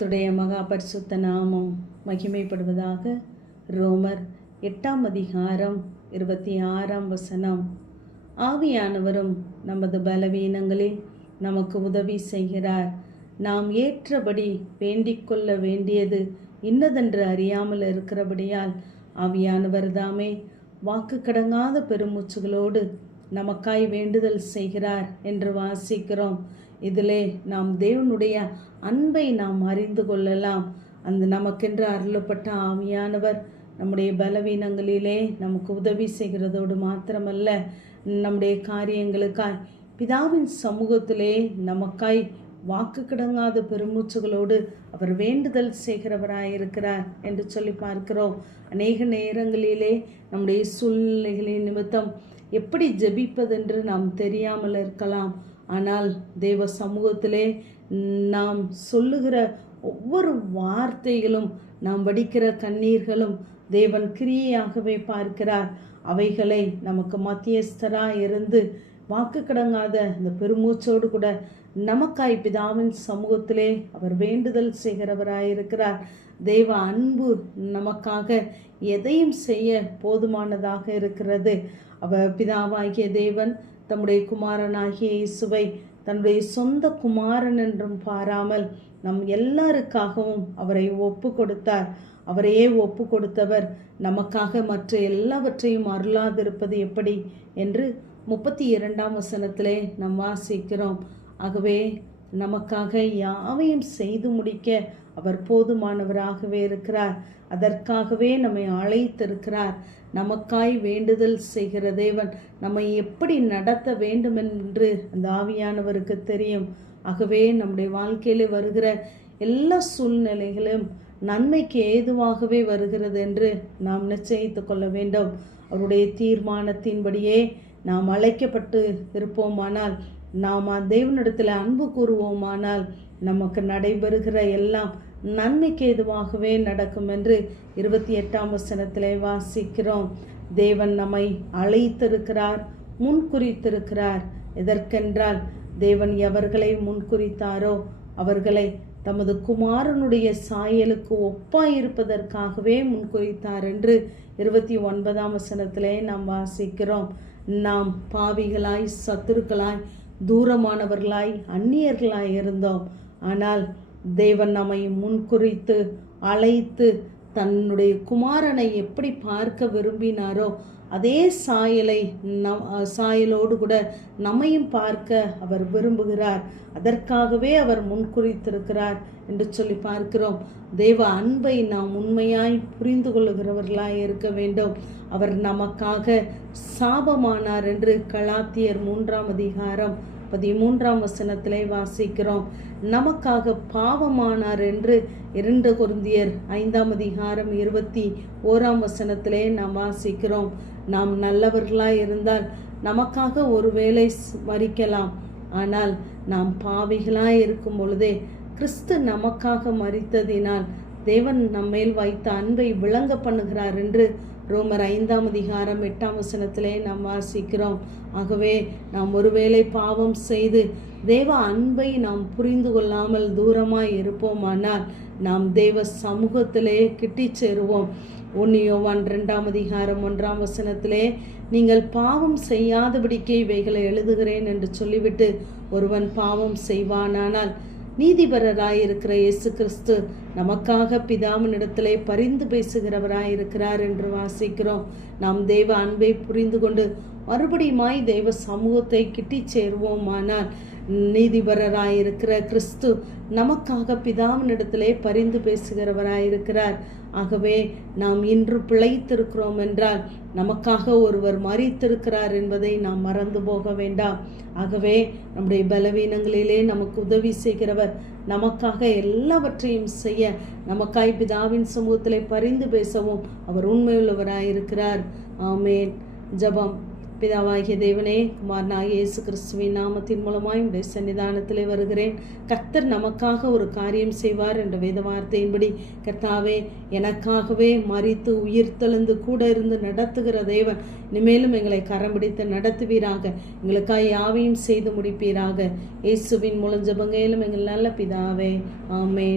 கர்த்தருடைய மகா பரிசுத்த நாமம் மகிமைப்படுவதாக. ரோமர் 8:26 ஆவியானவரும் நமது பலவீனங்களில் நமக்கு உதவி செய்கிறார். நாம் ஏற்றபடி வேண்டிக் கொள்ள வேண்டியது இன்னதென்று அறியாமல் இருக்கிறபடியால் ஆவியானவர் தாமே வாக்கு கடங்காத பெருமூச்சுகளோடு நமக்காய் வேண்டுதல் செய்கிறார் என்று வாசிக்கிறோம். இதிலே நாம் தேவனுடைய அன்பை நாம் அறிந்து கொள்ளலாம். அந்த நமக்கென்று அருளப்பட்ட ஆவியானவர் நம்முடைய பலவீனங்களிலே நமக்கு உதவி செய்கிறதோடு மாத்திரமல்ல, நம்முடைய காரியங்களுக்காய் பிதாவின் சமூகத்திலே நமக்காய் வாக்கு கிடங்காத பெருமூச்சுகளோடு அவர் வேண்டுதல் செய்கிறவராயிருக்கிறார் என்று சொல்லி பார்க்கிறோம். அநேக நேரங்களிலே நம்முடைய சூழ்நிலைகளின் நிமித்தம் எப்படி ஜெபிப்பதென்று நாம் தெரியாமல் இருக்கலாம். ஆனால் தேவ சமூகத்திலே நாம் சொல்லுகிற ஒவ்வொரு வார்த்தைகளும், நாம் வடிக்கிற கண்ணீர்களும் தேவன் கிரியையாகவே பார்க்கிறார். அவைகளை நமக்கு மத்தியஸ்தராக இருந்து வாக்கு கடங்காத இந்த பெருமூச்சோடு கூட நமக்காய் பிதாவின் சமூகத்திலே அவர் வேண்டுதல் செய்கிறவராயிருக்கிறார். தேவ அன்பு நமக்காக எதையும் செய்ய போதுமானதாக இருக்கிறது. அவர் பிதாவாகிய தேவன் தம்முடைய குமாரனாகிய இயேசுவை தன்னுடைய சொந்த குமாரன் என்றும் பாராமல் நம் எல்லாருக்காகவும் அவரை ஒப்பு கொடுத்தார். அவரையே ஒப்பு கொடுத்தவர் நமக்காக மற்ற எல்லாவற்றையும் அருளாதிருப்பது எப்படி என்று 32 நாம் வாசிக்கிறோம். ஆகவே நமக்காக யாவையும் செய்து முடிக்க அவர் போதுமானவராகவே இருக்கிறார். அதற்காகவே நம்மை அழைத்திருக்கிறார். நமக்காய் வேண்டுதல் செய்கிற தேவன் நம்மை எப்படி நடத்த வேண்டும் என்று அந்த ஆவியானவருக்கு தெரியும். ஆகவே நம்முடைய வாழ்க்கையில வருகிற எல்லா சூழ்நிலைகளும் நன்மைக்கு ஏதுவாகவே வருகிறது என்று நாம் நிச்சயித்து கொள்ள வேண்டும். அவருடைய தீர்மானத்தின்படியே நாம் அழைக்கப்பட்டு இருப்போமானால், நாம் தேவனிடத்தில் அன்பு கூறுவோமானால், நமக்கு நடைபெறுகிற எல்லாம் நன்மைக்கு ஏதுவாகவே நடக்கும் என்று 28 வாசிக்கிறோம். தேவன் நம்மை அழைத்திருக்கிறார், முன்குறித்திருக்கிறார். எதற்கென்றால் தேவன் எவர்களை முன்குறித்தாரோ அவர்களை தமது குமாரனுடைய சாயலுக்கு ஒப்பாயிருப்பதற்காகவே முன்குறித்தார் என்று 29 நாம் வாசிக்கிறோம். நாம் பாவிகளாய், சத்துருக்களாய், தூரமானவர்களாய், அந்நியர்களாய் இருந்தோம். ஆனால் தேவன் நம்மை முன்குறித்து அழைத்து தன்னுடைய குமாரனை எப்படி பார்க்க விரும்பினாரோ அதே சாயலோடு கூட நம்மையும் பார்க்க அவர் விரும்புகிறார். அதற்காகவே அவர் முன்குறித்திருக்கிறார் என்று சொல்லி பார்க்கிறோம். தேவ அன்பை நாம் உண்மையாய் புரிந்து கொள்ளுகிறவர்களாய் இருக்க வேண்டும். அவர் நமக்காக சாபமானார் என்று கலாத்தியர் 3:13 வாசிக்கிறோம். நமக்காக பாவமானார் என்று 2 கொரிந்தியர் 5:21 நாம் வாசிக்கிறோம். நாம் நல்லவர்களாய் இருந்தால் நமக்காக ஒருவேளை மரிக்கலாம். ஆனால் நாம் பாவிகளாய் இருக்கும் பொழுதே கிறிஸ்து நமக்காக மரித்ததினால் தேவன் நம்மேல் வைத்த அன்பை விளங்க பண்ணுகிறார் என்று ரோமர் 5:8 நாம் வாசிக்கிறோம். ஆகவே நாம் ஒருவேளை பாவம் செய்து தேவ அன்பை நாம் புரிந்து கொள்ளாமல் தூரமாய் இருப்போமானால் நாம் தேவ சமூகத்திலே கிட்டி சேருவோம். 1 யோவான் 2:1 நீங்கள் பாவம் செய்யாதபடிக்கு இவைகளை எழுதுகிறேன் என்று சொல்லிவிட்டு ஒருவன் பாவம் செய்வானானால் நீதிபரராயிருக்கிற இயேசு கிறிஸ்து நமக்காக பிதாவினிடத்திலே பரிந்து பேசுகிறவராயிருக்கிறார் என்று வாசிக்கிறோம். நாம் தேவ அன்பை புரிந்து கொண்டு மறுபடியுமாய் தேவ சமூகத்தை கிட்டி சேருவோமானால் நீதிபரராயிருக்கிற கிறிஸ்து நமக்காக பிதாவினிடத்திலே பரிந்து பேசுகிறவராயிருக்கிறார். ஆகவே நாம் இன்று பிழைத்திருக்கிறோம் என்றால் நமக்காக ஒருவர் மரித்திருக்கிறார் என்பதை நாம் மறந்து போக வேண்டாம். ஆகவே நம்முடைய பலவீனங்களிலே நமக்கு உதவி செய்கிறவர், நமக்காக எல்லாவற்றையும் செய்ய நமக்காய் பிதாவின் சமூகத்திலே பரிந்து பேசவும் அவர் உண்மையுள்ளவராயிருக்கிறார். ஆமேன். ஜெபம். பிதாவாகிய தேவனே, குமாரனாகிய இயேசு கிறிஸ்துவின் நாமத்தின் மூலமாய் உடைய சன்னிதானத்திலே வருகிறேன். கர்த்தர் நமக்காக ஒரு காரியம் செய்வார் என்ற வேத வார்த்தையின்படி கர்த்தாவே, எனக்காகவே மரித்து உயிர்த்தெழுந்து கூட இருந்து நடத்துகிற தேவன் இனிமேலும் எங்களை கரம் பிடித்து நடத்துவீராக. எங்களுக்காக யாவையும் செய்து முடிப்பீராக. இயேசுவின் மூலம் ஜெபங்கேலும் எங்கள் நல்ல பிதாவே. ஆமென்.